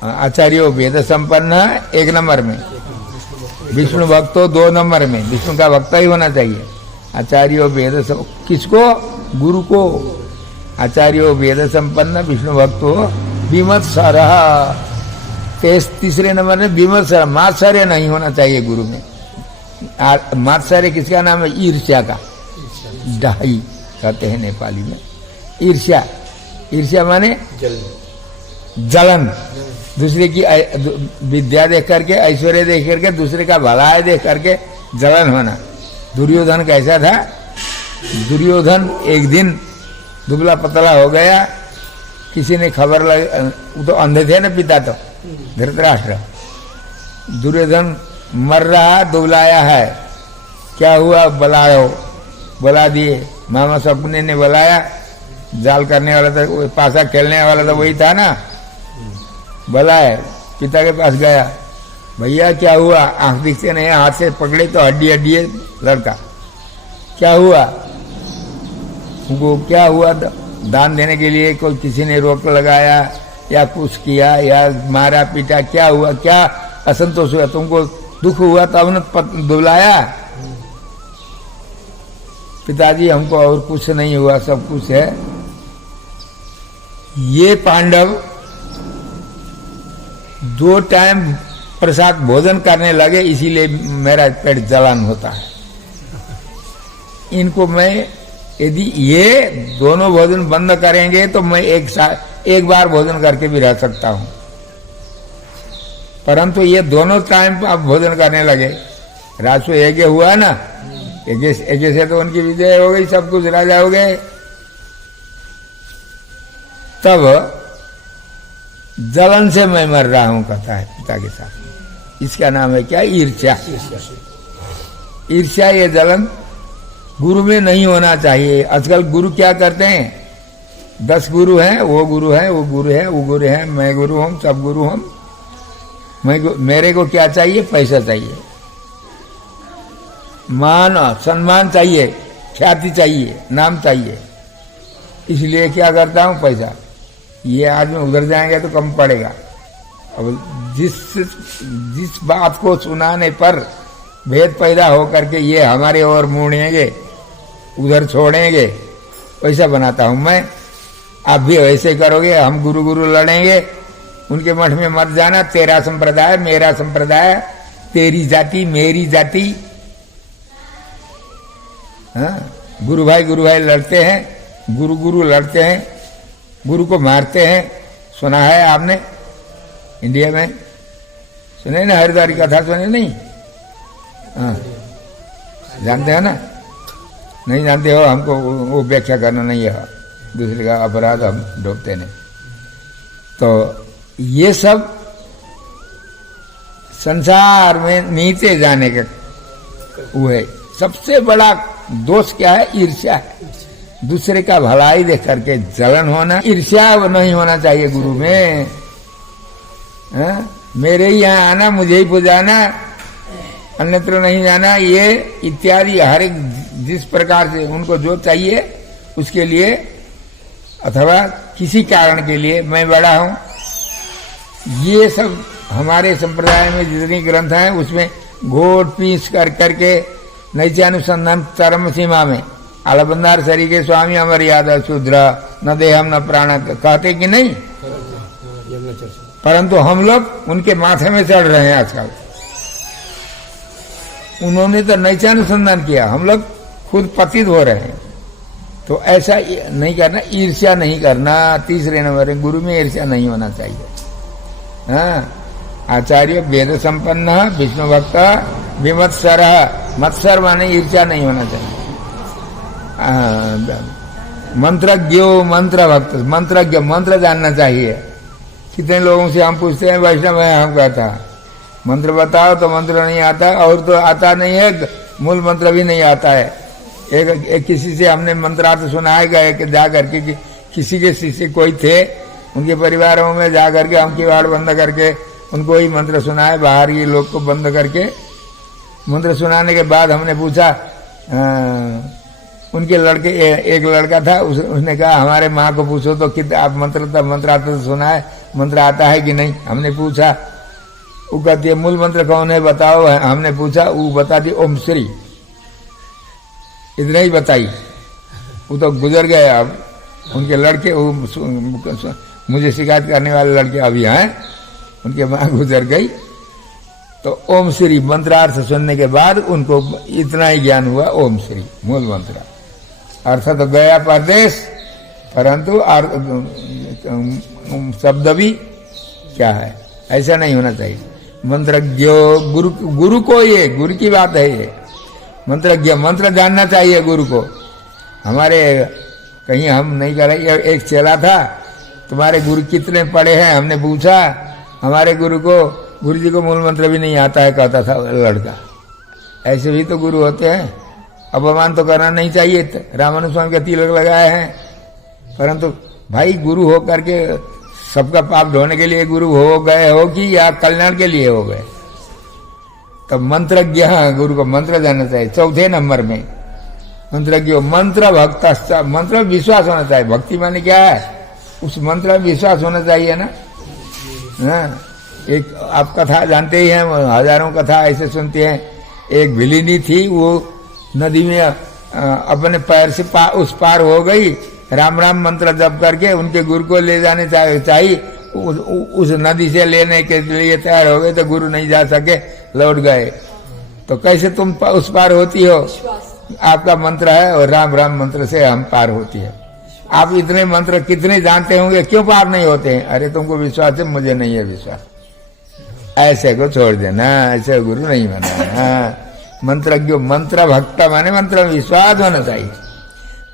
आचार्यो वेद संपन्न 1 नंबर में, विष्णु भक्तो 2 नंबर में, विष्णु का भक्त ही होना चाहिए। आचार्यो वेद किसको? गुरु को। आचार्यो वेद संपन्न विष्णु भक्तो विमत्सर, 3 नंबर में विमत्सर, मात्सर्य नहीं होना चाहिए गुरु में। मात्सर्य किसका नाम है? ईर्ष्या का, डाही कहते हैं नेपाली में। ईर्ष्या, ईर्ष्या माने जलन, दूसरे की विद्या देख करके, ऐश्वर्य देख करके, दूसरे का भलाई देख करके जलन होना। दुर्योधन कैसा था? दुर्योधन एक दिन दुबला पतला हो गया, किसी ने खबर लग, तो अंधे थे ना पिता, तो धृतराष्ट्र। दुर्योधन मर रहा, दुबलाया है, क्या हुआ? बुलाओ, बुला दिए। मामा सपने ने बुलाया, जाल करने वाला था, पासा खेलने वाला था, वही था ना। बुलाए, पिता के पास गया, भैया क्या हुआ? आंख दिखते नहीं, हाथ से पकड़े तो हड्डी हड्डी है लड़का। क्या हुआ? उनको क्या हुआ? दान देने के लिए कोई किसी ने रोक लगाया या कुछ किया या मारा पीटा, क्या हुआ? क्या असंतोष हुआ? तुमको दुख हुआ तब न बुलाया? पिताजी हमको और कुछ नहीं हुआ, सब कुछ है। ये पांडव 2 टाइम प्रसाद भोजन करने लगे, इसीलिए मेरा पेट जलन होता है। इनको मैं, यदि ये दोनों भोजन बंद करेंगे तो मैं एक बार भोजन करके भी रह सकता हूं, परंतु ये दोनों टाइम अब भोजन करने लगे। राजस्व यज्ञ हुआ ना, यज्ञ से तो उनकी विजय हो गई, सब कुछ राजा हो गए। तब जलन से मैं मर रहा हूं, कहता है पिता के साथ। इसका नाम है क्या? ईर्ष्या। ईर्ष्या, ये जलन गुरु में नहीं होना चाहिए। आजकल गुरु क्या करते हैं? 10 गुरु हैं, वो गुरु है, वो गुरु है, वो गुरु है, मैं गुरु हूं, सब गुरु हम। मेरे को क्या चाहिए? पैसा चाहिए, मान सम्मान चाहिए, ख्याति चाहिए, नाम चाहिए। इसलिए क्या करता हूं? पैसा। ये आदमी उधर जाएंगे तो कम पड़ेगा। अब जिस बात को सुनाने पर भेद पैदा हो करके ये हमारे ओर मुड़ेंगे, उधर छोड़ेंगे, वैसा बनाता हूं मैं। आप भी वैसे करोगे, हम गुरु गुरु लड़ेंगे, उनके मठ में मत जाना, तेरा संप्रदाय मेरा संप्रदाय, तेरी जाति मेरी जाति। हाँ, गुरु भाई लड़ते हैं, गुरु गुरु लड़ते हैं, गुरु को मारते हैं, सुना है आपने इंडिया में? सुने ना, हरिद्वार की कथा सुने नहीं? हाँ, जानते हो ना? नहीं जानते हो, हमको वो व्याख्या करना नहीं है, दूसरे का अपराध हम ढोकते नहीं। तो ये सब संसार में नीचे जाने का वो है। सबसे बड़ा दोष क्या है? ईर्ष्या है। दूसरे का भलाई देख करके जलन होना, ईर्ष्या नहीं होना चाहिए गुरु में। मेरे ही यहाँ आना, मुझे ही पुजाना, अन्यत्र नहीं जाना, ये इत्यादि हर एक जिस प्रकार से उनको जो चाहिए उसके लिए अथवा किसी कारण के लिए मैं बड़ा हूं, ये सब हमारे संप्रदाय में जितनी ग्रंथ हैं उसमें घोट पीस कर करके नैत्यानुसंधान चरम सीमा में आलबंदार सरी के स्वामी अमर यादव शूद्र न देहम न प्राण कहते कि नहीं? परंतु हम लोग उनके माथे में चढ़ रहे हैं आजकल। उन्होंने तो नैत्यानुसंधान किया, हम लोग खुद पतित हो रहे हैं। तो ऐसा नहीं करना, ईर्ष्या नहीं करना। तीसरे नंबर में गुरु में ईर्ष्या नहीं होना चाहिए। हाँ, आचार्य वेद संपन्न विष्णु भक्त विमत्सर, मत्सर माने ईर्ष्या नहीं होना चाहिए। मंत्रज्ञो मंत्र भक्त, मंत्रज्ञ मंत्र जानना चाहिए। कितने लोगों से हम पूछते हैं वैष्णव है, हम कहता मंत्र बताओ तो मंत्र नहीं आता, और तो आता नहीं है, मूल मंत्र भी नहीं आता है। एक किसी से हमने मंत्रार्थ सुनाया गया कि जा करके कि किसी के शिष्य कोई थे, उनके परिवारों में जा करके हम किवाड़ बंद करके उनको ही मंत्र सुनाए, बाहर ये लोग को बंद करके। मंत्र सुनाने के बाद हमने पूछा, उनके लड़के एक लड़का था, उसने कहा हमारे माँ को पूछो तो कि आप मंत्रार्थ तो सुना है, मंत्र आता है कि नहीं? हमने पूछा, वो कहती है मूल मंत्र कौन है बताओ। हमने पूछा, वो बताती ओम श्री, इतना ही बताई। वो तो गुजर गए। अब उनके लड़के, मुझे शिकायत करने वाले लड़के अभी हैं, उनके माँ गुजर गई। तो ओम श्री मंत्रार्थ सुनने के बाद उनको इतना ही ज्ञान हुआ, ओम श्री मूल मंत्र। अर्थ तो गया परदेश, परंतु शब्द भी क्या है, ऐसा नहीं होना चाहिए। मंत्रज्ञ गुरु को, ये गुरु की बात है। ये मंत्रज्ञ मंत्र जानना चाहिए गुरु को। हमारे कहीं हम नहीं कर रहे, एक चेला था, तुम्हारे गुरु कितने पढ़े हैं? हमने पूछा, हमारे गुरु जी को मूल मंत्र भी नहीं आता है, कहता था लड़का। ऐसे भी तो गुरु होते हैं, अपमान तो करना नहीं चाहिए। रामानुज स्वामी का तिलक लगाए हैं, परंतु भाई गुरु हो करके सबका पाप ढोने के लिए गुरु हो गए हो कि या कल्याण के लिए हो गए? तब मंत्रज्ञ, गुरु को मंत्र जानना चाहिए। चौथे नंबर में मंत्रज्ञ मंत्र भक्त, मंत्र में विश्वास होना चाहिए। भक्ति माने क्या है? उस मंत्र में विश्वास होना चाहिए ना। हाँ, एक आप कथा जानते ही हैं, हजारों कथा ऐसे सुनते हैं। एक भिलिनी थी, वो नदी में अपने पैर से उस पार हो गई, राम राम मंत्र जप करके उनके गुरु को ले जाने चाहिए, उस नदी से लेने के लिए तैयार हो गए, तो गुरु नहीं जा सके, लौट गए। तो कैसे तुम उस पार होती हो? आपका मंत्र है और राम राम मंत्र से हम पार होती है। आप इतने मंत्र कितने जानते होंगे, क्यों पार नहीं होते हैं? अरे तुमको विश्वास है, मुझे नहीं है विश्वास। ऐसे को छोड़ देना, ऐसे गुरु नहीं माना। मंत्रज्ञ मंत्र भक्त माने मंत्र में विश्वास होना चाहिए।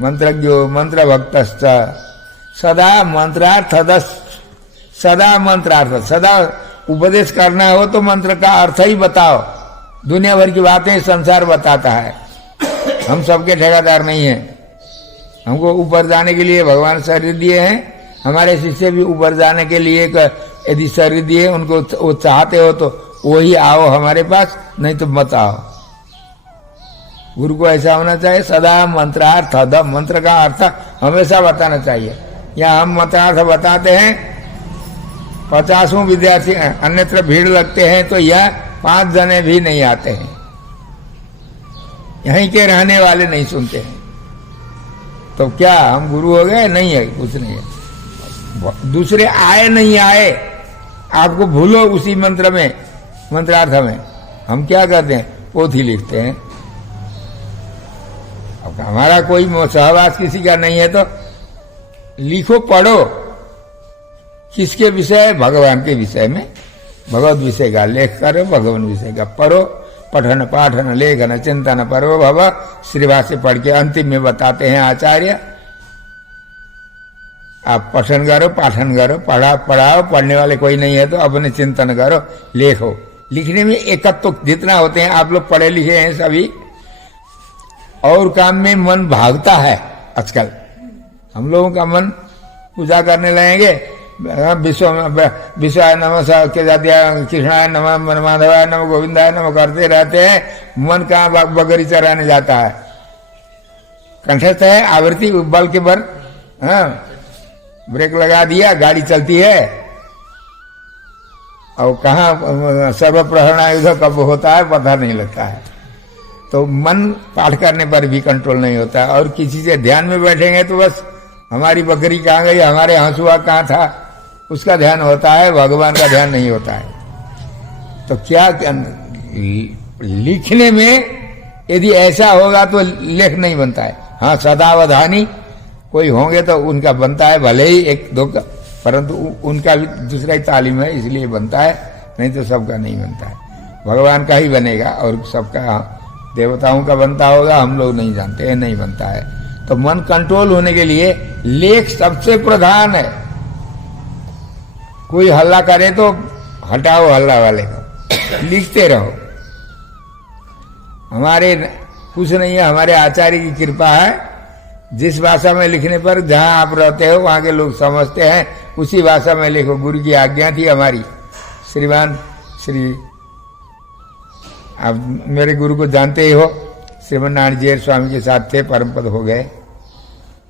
मंत्रज्ञो मंत्र भक्त सदा मंत्रार्थ, सदा मंत्रार्थ, सदा उपदेश करना हो तो मंत्र का अर्थ ही बताओ। दुनिया भर की बातें संसार बताता है, हम सबके ठेकेदार नहीं हैं। हमको ऊपर जाने के लिए भगवान शरीर दिए हैं, हमारे शिष्य भी ऊपर जाने के लिए यदि शरीर दिए, उनको वो चाहते हो तो वही आओ हमारे पास, नहीं तो मत आओ। गुरु को ऐसा होना चाहिए, सदा मंत्रार्थ, मंत्र का अर्थ हमेशा बताना चाहिए। यहाँ हम मंत्रार्थ बताते हैं, 50 विद्यार्थी अन्यत्र भीड़ लगते हैं, तो यह 5 जने भी नहीं आते हैं। यहीं के रहने वाले नहीं सुनते हैं। तो क्या हम गुरु हो गए? नहीं है, कुछ नहीं है। दूसरे आए नहीं आए, आपको भूलो उसी मंत्र में, मंत्रार्थ में। हम क्या करते हैं? पोथी लिखते हैं। अब हमारा कोई सहवास किसी का नहीं है, तो लिखो पढ़ो, किसके विषय? भगवान के विषय में, भगवत विषय का लेख करो, भगवान विषय का पढ़ो। पठन पाठन लेखन चिंतन परो भव, श्रीवास से पढ़ के अंतिम में बताते हैं आचार्य, आप पठन करो, पाठन करो, पढ़ाओ, पढ़ने वाले कोई नहीं है तो अपने चिंतन करो, लेखो। लिखने में एकत्व तो जितना होते हैं, आप लोग पढ़े लिखे हैं सभी, और काम में मन भागता है आजकल। हम लोगों का मन पूजा करने लगेंगे, विश्वाय नमः कृष्णाय नमः माधवाय नमः गोविंदाय नमः करते रहते हैं, मन कहाँ बकरी चराने जाता है। कंठस्थ है आवृत्ति बल के बल, हाँ ब्रेक लगा दिया, गाड़ी चलती है, और कहाँ सर्वप्रहरणायुध कब होता है पता नहीं लगता है। तो मन पाठ करने पर भी कंट्रोल नहीं होता, और किसी से ध्यान में बैठेंगे तो बस हमारी बकरी कहाँ गई, हमारे हंसुआ कहाँ था, उसका ध्यान होता है, भगवान का ध्यान नहीं होता है। तो क्या लिखने में यदि ऐसा होगा तो लेख नहीं बनता है। हाँ सदावधानी कोई होंगे तो उनका बनता है, भले ही एक दो का, परंतु उनका भी दूसरा ही तालीम है इसलिए बनता है, नहीं तो सबका नहीं बनता है। भगवान का ही बनेगा और सबका देवताओं का बनता होगा, हम लोग नहीं जानते हैं, नहीं बनता है। तो मन कंट्रोल होने के लिए लेख सबसे प्रधान है। कोई हल्ला करे तो हटाओ हल्ला वाले को, लिखते रहो। हमारे कुछ नहीं है, हमारे आचार्य की कृपा है, जिस भाषा में लिखने पर जहां आप रहते हो वहां के लोग समझते हैं, उसी भाषा में लिखो। गुरु की आज्ञा थी हमारी। श्रीमान श्री, आप मेरे गुरु को जानते ही हो, श्रीमान नारायण जी स्वामी के साथ थे, परम पद हो गए,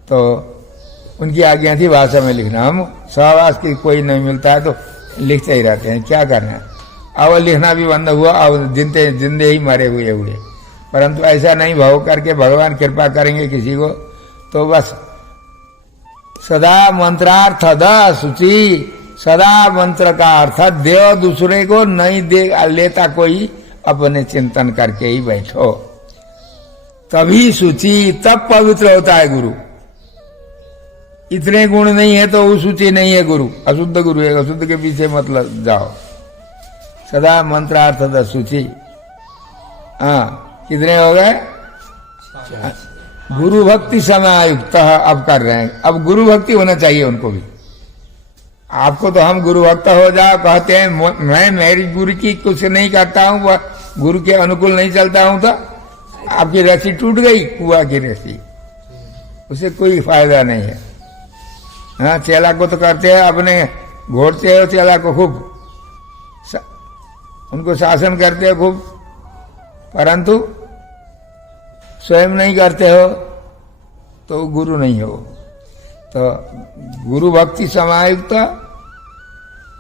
तो उनकी आज्ञा थी भाषा में लिखना। हम सहवास की कोई नहीं मिलता है तो लिखते ही रहते हैं, क्या करना। अब लिखना भी बंद हुआ, अब जिंदे ही मरे हुए। परंतु ऐसा नहीं, भाव करके भगवान कृपा करेंगे किसी को तो बस सदा मंत्रार्थ द सूची, सदा मंत्र का अर्थ देव दूसरे को नहीं दे लेता कोई, अपने चिंतन करके ही बैठो, तभी सूची, तब पवित्र होता है गुरु। इतने गुण नहीं है तो वो सूची नहीं है गुरु, अशुद्ध गुरु है, अशुद्ध के पीछे मतलब जाओ। सदा मंत्रार्थ द सूची। हाँ कितने हो गए? गुरु भक्ति समायुक्त अब कर रहे हैं। अब गुरु भक्ति होना चाहिए उनको भी। आपको तो हम गुरु भक्त हो जाओ कहते हैं, मैं मेरी गुरु की कुछ नहीं करता हूं, वह गुरु के अनुकूल नहीं चलता हूं, तो आपकी रस्सी टूट गई, कुआ की रस्सी, उसे कोई फायदा नहीं है। हाँ चेला को तो करते हैं, अपने घोड़ते हो चेला को खूब, उनको शासन करते हो खूब, परंतु स्वयं नहीं करते हो तो गुरु नहीं हो। तो गुरु भक्ति समायुक्त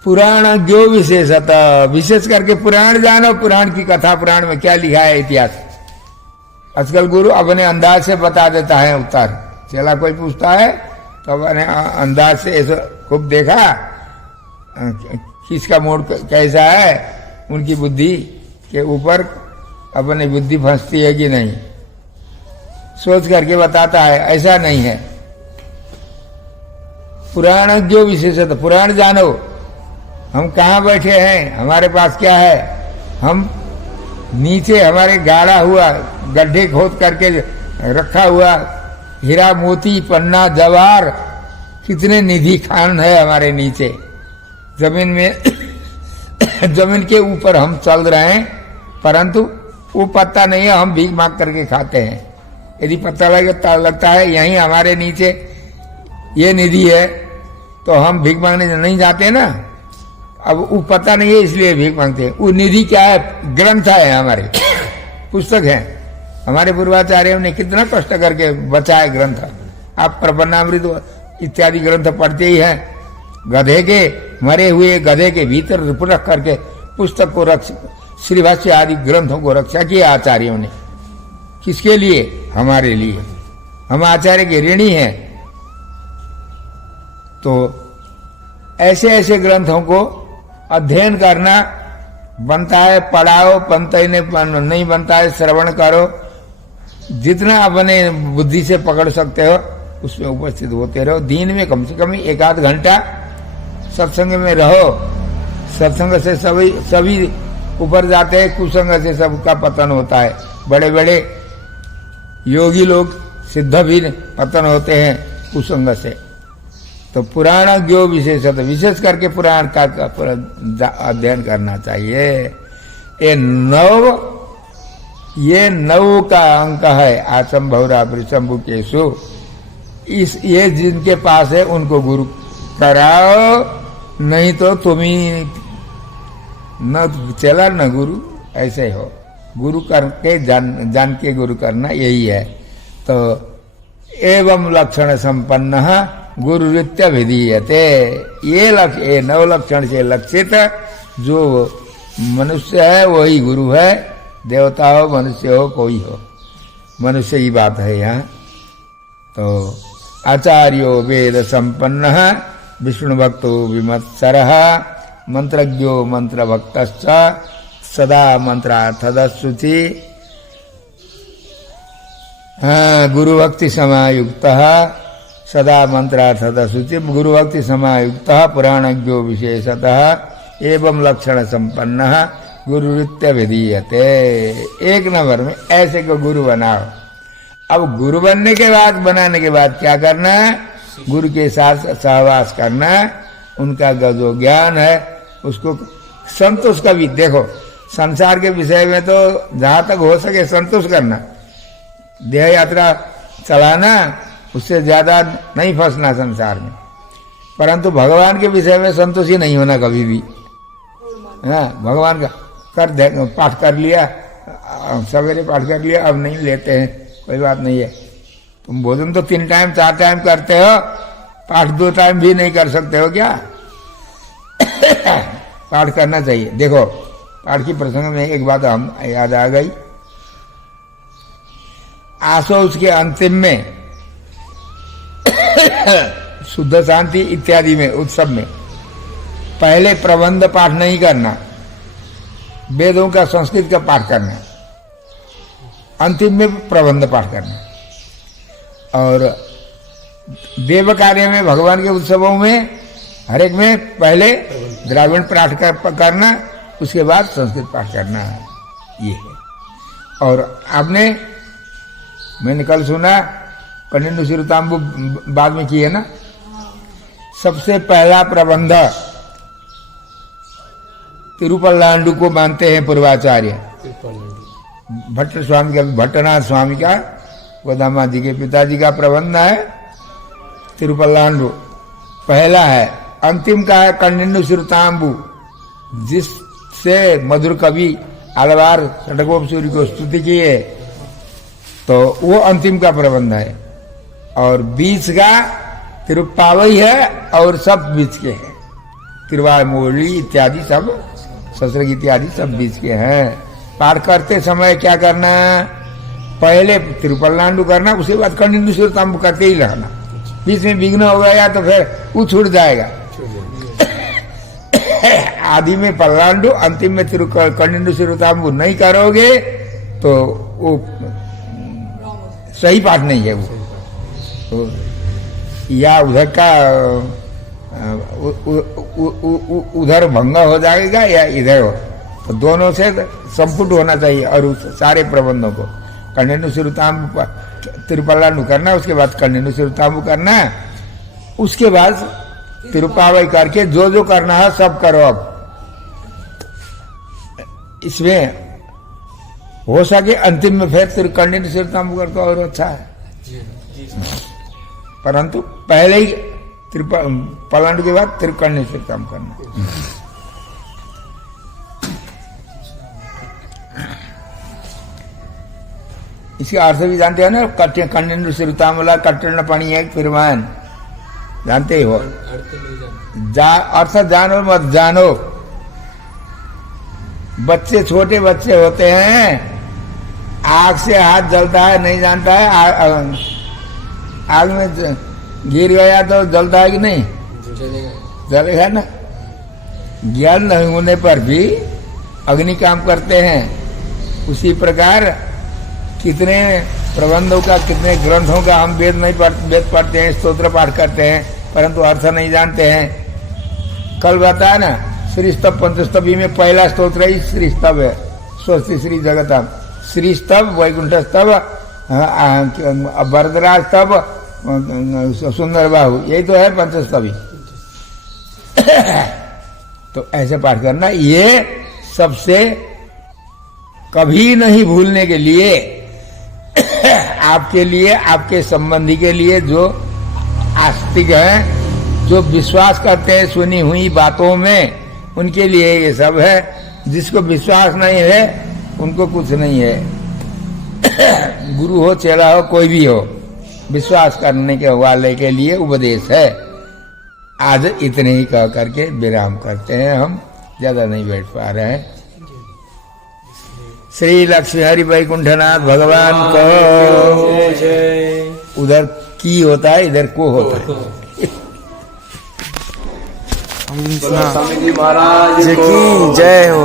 पुराण जो विशेषतः, विशेष करके पुराण जानो, पुराण की कथा, पुराण में क्या लिखा है इतिहास। आजकल गुरु अपने अंदाज से बता देता है उत्तर। चला कोई पूछता है तो अपने अंदाज से ऐसा खूब देखा किसका मूड कैसा है, उनकी बुद्धि के ऊपर अपनी बुद्धि फंसती है कि नहीं, सोच करके बताता है। ऐसा नहीं है। पुराण जो विशेषतः, पुराण जानो, हम कहाँ बैठे हैं, हमारे पास क्या है। हम नीचे हमारे गाड़ा हुआ, गड्ढे खोद करके रखा हुआ हीरा मोती पन्ना जवाहर, कितने निधि खान है हमारे नीचे जमीन में। जमीन के ऊपर हम चल रहे हैं, परंतु वो पता नहीं है, हम भीख मांग करके खाते हैं। यदि पता लगता है यहीं हमारे नीचे ये निधि है तो हम भीख मांगने नहीं जाते ना। अब वो पता नहीं है इसलिए भीख मांगते हैं। वो निधि क्या है? ग्रंथ है, हमारे पुस्तक है। हमारे पूर्वाचार्यों ने कितना कष्ट करके बचाए ग्रंथ। आप प्रपन्नामृत इत्यादि ग्रंथ पढ़ते ही हैं। गधे के, मरे हुए गधे के भीतर रख करके पुस्तक को श्रीभाष्य आदि ग्रंथों को रक्षा किया आचार्यों ने। किसके लिए? हमारे लिए। हम आचार्य के ऋणी हैं। तो ऐसे ऐसे ग्रंथों को अध्ययन करना बनता है, पढ़ाओ, पंतई नहीं बनता है, श्रवण करो। जितना अपने बुद्धि से पकड़ सकते हो उसमें उपस्थित होते रहो। दिन में कम से कम 1-8 घंटा सत्संग में रहो। सत्संग से सभी ऊपर जाते हैं, कुसंग से सबका पतन होता है। बड़े बड़े योगी लोग सिद्ध भी पतन होते हैं कुसंग से। तो पुराण ज्ञो विशेषत, विशेष करके पुराण का अध्ययन करना चाहिए। ये 9 का अंक है। आचम भौरा वृषंभु केशु, ये जिनके पास है उनको गुरु कराओ, नहीं तो तुम ही न चला न गुरु, ऐसे हो। गुरु करके जान के गुरु करना, यही है। तो एवं लक्षण संपन्न गुरुरित्य विधीयते, ये 9 लक्षण से लक्षित जो मनुष्य है वही गुरु है। देवता हो, मनुष्य हो, कोई हो, मनुष्य की बात है यहाँ। तो आचार्यो वेद संपन्न विष्णु भक्तो विमत्सरः मंत्रज्ञो मंत्र भक्तश्च सदा मंत्रार्थदशुचि गुरु भक्ति समायुक्त सदा मंत्रार्थदशुचि गुरु भक्ति समायुक्त पुराणज्ञो विशेषतः एवं लक्षण संपन्न गुरुरित्य विधीयते। 1 नंबर में ऐसे को गुरु बनाओ। अब गुरु बनने के बाद, बनाने के बाद क्या करना है? गुरु के साथ सहवास करना, उनका जो ज्ञान है उसको संतोष का भी देखो। संसार के विषय में तो जहां तक हो सके संतोष करना, देह यात्रा चलाना, उससे ज्यादा नहीं फंसना संसार में। परंतु भगवान के विषय में संतोष ही नहीं होना कभी भी। हाँ, भगवान का पाठ कर लिया, सवेरे पाठ कर लिया, अब नहीं लेते हैं, कोई बात नहीं है। तुम भोजन तो 3 टाइम 4 टाइम करते हो, पाठ 2 टाइम भी नहीं कर सकते हो क्या? पाठ करना चाहिए। देखो, पाठ की प्रसंग में एक बात हम याद आ गई। आसोस के अंतिम में शुद्ध शांति इत्यादि में, उत्सव में पहले प्रबंध पाठ नहीं करना, वेदों का संस्कृत का पाठ करना, अंतिम में प्रबंध पाठ करना। और देव कार्य में, भगवान के उत्सवों में, हर एक में पहले द्राविड़ पाठ करना, उसके बाद संस्कृत पाठ करना, ये है। और आपने, मैंने कल सुना, कन्नेन्दु शिरोताम्बु बाद में किए ना, सबसे पहला प्रबंध तिरुपल्लांडु को मानते हैं पूर्वाचार्य। भट्ट स्वामी का, भट्टनाथ स्वामी का, गोदामा जी के पिताजी का प्रबंध है तिरुपल्लांडु, पहला है। अंतिम का है कन्नेन्दु शिरोताम्बु, जिससे मधुर कवि आलवार षटकोप सूर्य को स्तुति की है, तो वो अंतिम का प्रबंध है। और बीच का तिरुप्पावई है, और सब बीच के हैं। तिरुवामुरली इत्यादि सब, ससुर इत्यादि सब बीच के हैं। पाठ करते समय क्या करना? पहले तिरुपल्लांडु करना, उसके बाद कन्नेन्दु शिरोताम्बु करते ही रहना। बीच में विघ्न हो गया तो फिर वो छूट जाएगा। आदि में पल्लांडु, अंतिम में कन्नेन्दु शिरोताम्बु नहीं करोगे तो वो सही पाठ नहीं है। वो तो या उधर का उधर भंग हो जाएगा या इधर हो, तो दोनों से संपुट होना चाहिए। और उस सारे प्रबंधों को कन्नेन्दु शिरोताम्बु तिरुपल्लांडु करना, उसके बाद कन्नेन्दु शिरोताम्बु करना, उसके बाद तिरुप्पावई करके जो जो करना है सब करो। अब इसमें हो सके अंतिम में फिर कन्नेन्दु शिरोताम्बु कर, तो और अच्छा है। परंतु पहले ही तिरुपल्लांडु के बाद कन्नेन्दु शिरोताम्बु करना। इसके अर्थ भी जानते हो ना, कन्नेन्दु शिरोताम्बुला कट्टण पणी है फिरमान, जानते ही हो। अर्थ जानो मत जानो। बच्चे, छोटे बच्चे होते हैं, आग से हाथ जलता है, नहीं जानता है, आग में गिर गया तो जलता है कि नहीं? जलेगा ना। ज्ञान नहीं होने पर भी अग्नि काम करते हैं। उसी प्रकार कितने प्रबंधों का, कितने ग्रंथों का हम वेद पढ़ते हैं, स्तोत्र पाठ करते हैं, परंतु अर्थ नहीं जानते हैं। कल बताया ना, श्रीस्तव पंचस्तवी में पहला स्तोत्र ही श्रीस्तव है, स्वस्ति श्री जगतम। श्रीस्तव, वैकुंठ स्तव, वरदराज स्तव, सुंदर बाहु, यही तो है पंचस्तवी। तो ऐसे पाठ करना, ये सबसे कभी नहीं भूलने के लिए, आपके लिए, आपके संबंधी के लिए, जो आस्तिक हैं, जो विश्वास करते हैं सुनी हुई बातों में, उनके लिए ये सब है। जिसको विश्वास नहीं है उनको कुछ नहीं है। गुरु हो, चेला हो, कोई भी हो, विश्वास करने के वाले के लिए उपदेश है। आज इतने ही कह करके विराम करते हैं, हम ज्यादा नहीं बैठ पा रहे हैं। श्री लक्ष्मी हरि वैकुंठनाथ भगवान को। उधर की होता है, इधर को होता है। स्वामी जी महाराज की जय हो।